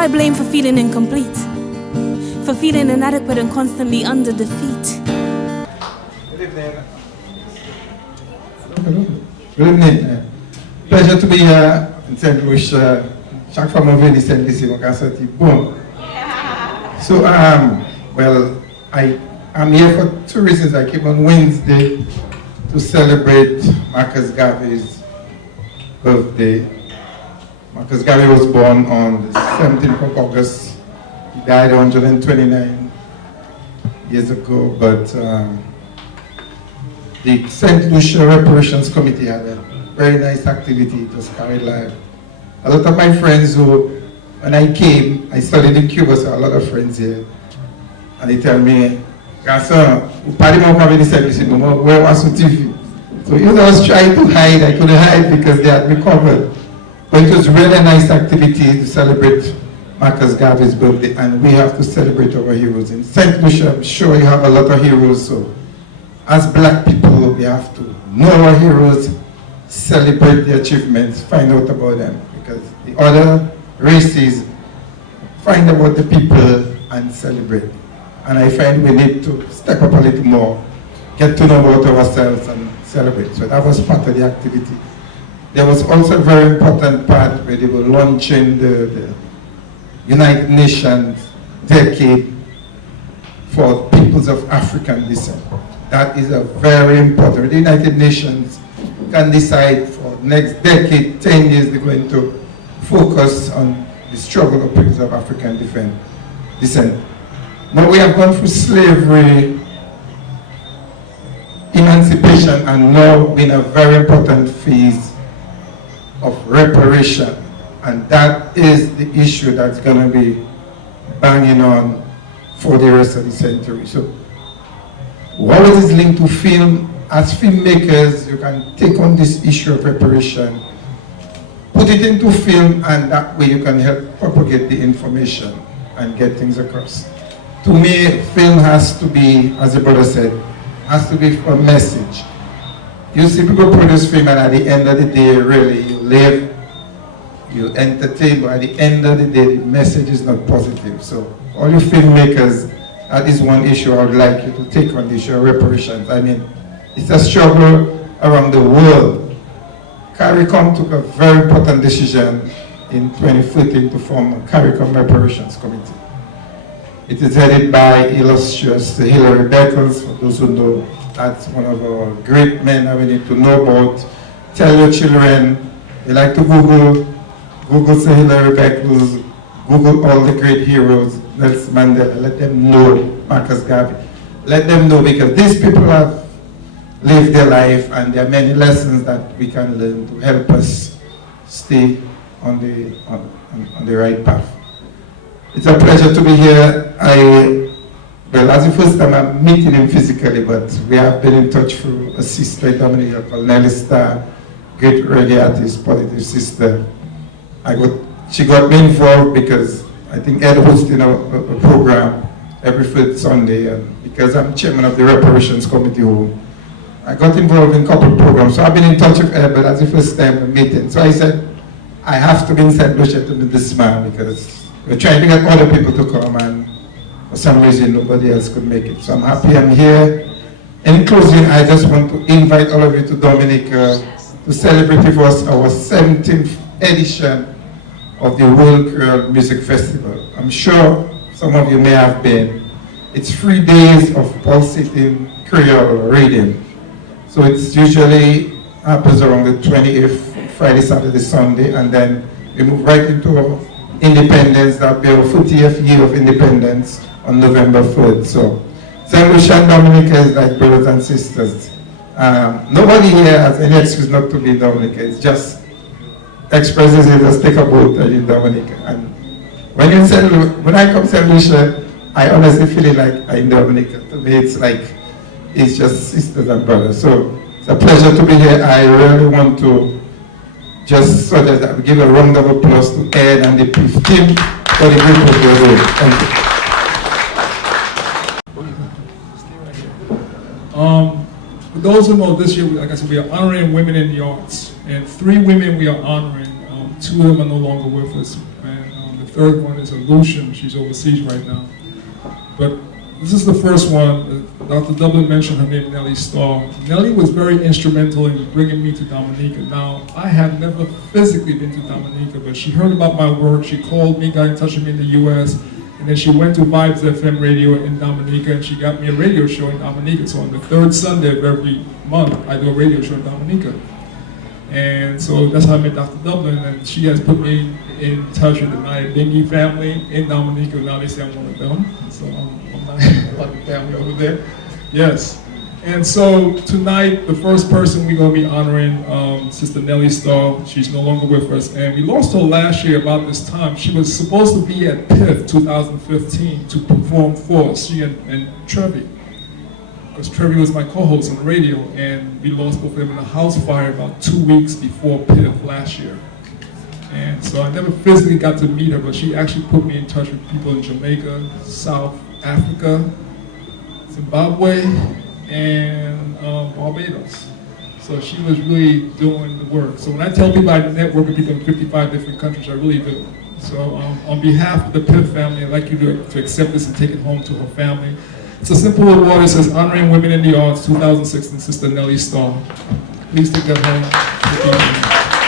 I blame for feeling incomplete? For feeling inadequate and constantly under defeat? Good evening. Hello. Good evening. Pleasure to be here in St. Louis. Chaque fois que je viens de St. Louis, je me sens bon. So, well, I'm here for two reasons. I came on Wednesday to celebrate Marcus Garvey's birthday. Marcus Garvey was born on the 17th of August. He died 129 years ago, but the St. Lucia Reparations Committee had a very nice activity. It was carried live. A lot of my friends who, when I came, I studied in Cuba, so a lot of friends here, and they tell me, "Garçon, you party more comedy service, where was the TV?" So even though I was trying to hide, I couldn't hide because they had me covered. But it was really a nice activity to celebrate Marcus Garvey's birthday, and we have to celebrate our heroes. In St. Lucia, I'm sure you have a lot of heroes, so as black people, we have to know our heroes, celebrate their achievements, find out about them, because the other races find about the people and celebrate. And I find we need to step up a little more, get to know about ourselves and celebrate. So that was part of the activity. There was also a very important part where they were launching the United Nations decade for peoples of African descent. That is a very important. The United Nations can decide for next decade, 10 years, they're going to focus on the struggle of peoples of African descent. Now we have gone through slavery, emancipation, and now we're in a very important phase of reparation. And that is the issue that's going to be banging on for the rest of the century. So, while it is linked to film, as filmmakers, you can take on this issue of reparation, put it into film, and that way you can help propagate the information and get things across. To me, film has to be, as the brother said, has to be a message. You see people produce film, and at the end of the day, really, you live, you entertain, but at the end of the day, the message is not positive. So, all you filmmakers, that is one issue I would like you to take on, the issue of reparations. I mean, it's a struggle around the world. CARICOM took a very important decision in 2014 to form a CARICOM Reparations Committee. It is headed by illustrious Hilary Beckles. For those who know, that's one of our great men that we need to know about. Tell your children, they like to Google say Hilary Beckles, Google all the great heroes, Nelson Mandela, let them know Marcus Garvey. Let them know, because these people have lived their life, and there are many lessons that we can learn to help us stay on the right path. It's a pleasure to be here. Well, that's the first time I'm meeting him physically, but we have been in touch through a sister in Dominica called Nelly Starr, great reggae artist, positive sister. She got me involved because I think Ed hosting a program every third Sunday, and because I'm chairman of the Reparations Committee Home, I got involved in a couple of programs. So I've been in touch with Ed, but that's the first time we're meeting. So I said, I have to be in St. Lucia to meet this man, because we're trying to get other people to come, and for some reason nobody else could make it. So I'm happy I'm here. In closing, I just want to invite all of you to Dominica to celebrate with us our 17th edition of the World Creole Music Festival. I'm sure some of you may have been. It's 3 days of pulsating Creole rhythm. So it's usually happens around the 28th, Friday, Saturday, Sunday, and then we move right into our independence. That'll be our 40th year of independence on November 3rd. So St. Lucia and Dominica is like brothers and sisters. Nobody here has any excuse not to be in Dominica. It's just expresses it as take a boat in Dominica. And when I come to St. Lucia, I honestly feel it like I'm in Dominica. To me, it's just sisters and brothers. So it's a pleasure to be here. I really want to just suggest that we give a round of applause to Ed and the PIFF team for the great work they're doing. Thank you. For those who know, this year, like I said, we are honoring women in the arts. And 3 women we are honoring. 2 of them are no longer with us. And the third one is Lucian. She's overseas right now. But this is the first one. Dr. Dublin mentioned her name, Nellie Starr. Nellie was very instrumental in bringing me to Dominica. Now, I have never physically been to Dominica, but she heard about my work. She called me, got in touch with me in the US, and then she went to Vibes FM radio in Dominica, and she got me a radio show in Dominica. So on the third Sunday of every month, I do a radio show in Dominica. And so that's how I met Dr. Dublin, and she has put me in touch with the Naya Dingy family in Dominica. Now they say I'm one of them, so I'm not part of the family over there. Yes. And so tonight, the first person we're going to be honoring, Sister Nellie Starr. She's no longer with us, and we lost her last year about this time. She was supposed to be at PIFF 2015 to perform for us, she and Trevi. Because Trevi was my co-host on the radio, and we lost both of them in a house fire about 2 weeks before PIFF last year. And so I never physically got to meet her, but she actually put me in touch with people in Jamaica, South Africa, Zimbabwe, and Barbados. So she was really doing the work. So when I tell people I network with people in 55 different countries, I really do. So on behalf of the PIFF family, I'd like you to accept this and take it home to her family. It's a simple award. It says Honoring Women in the Arts 2016, Sister Nellie Starr. Please take that home.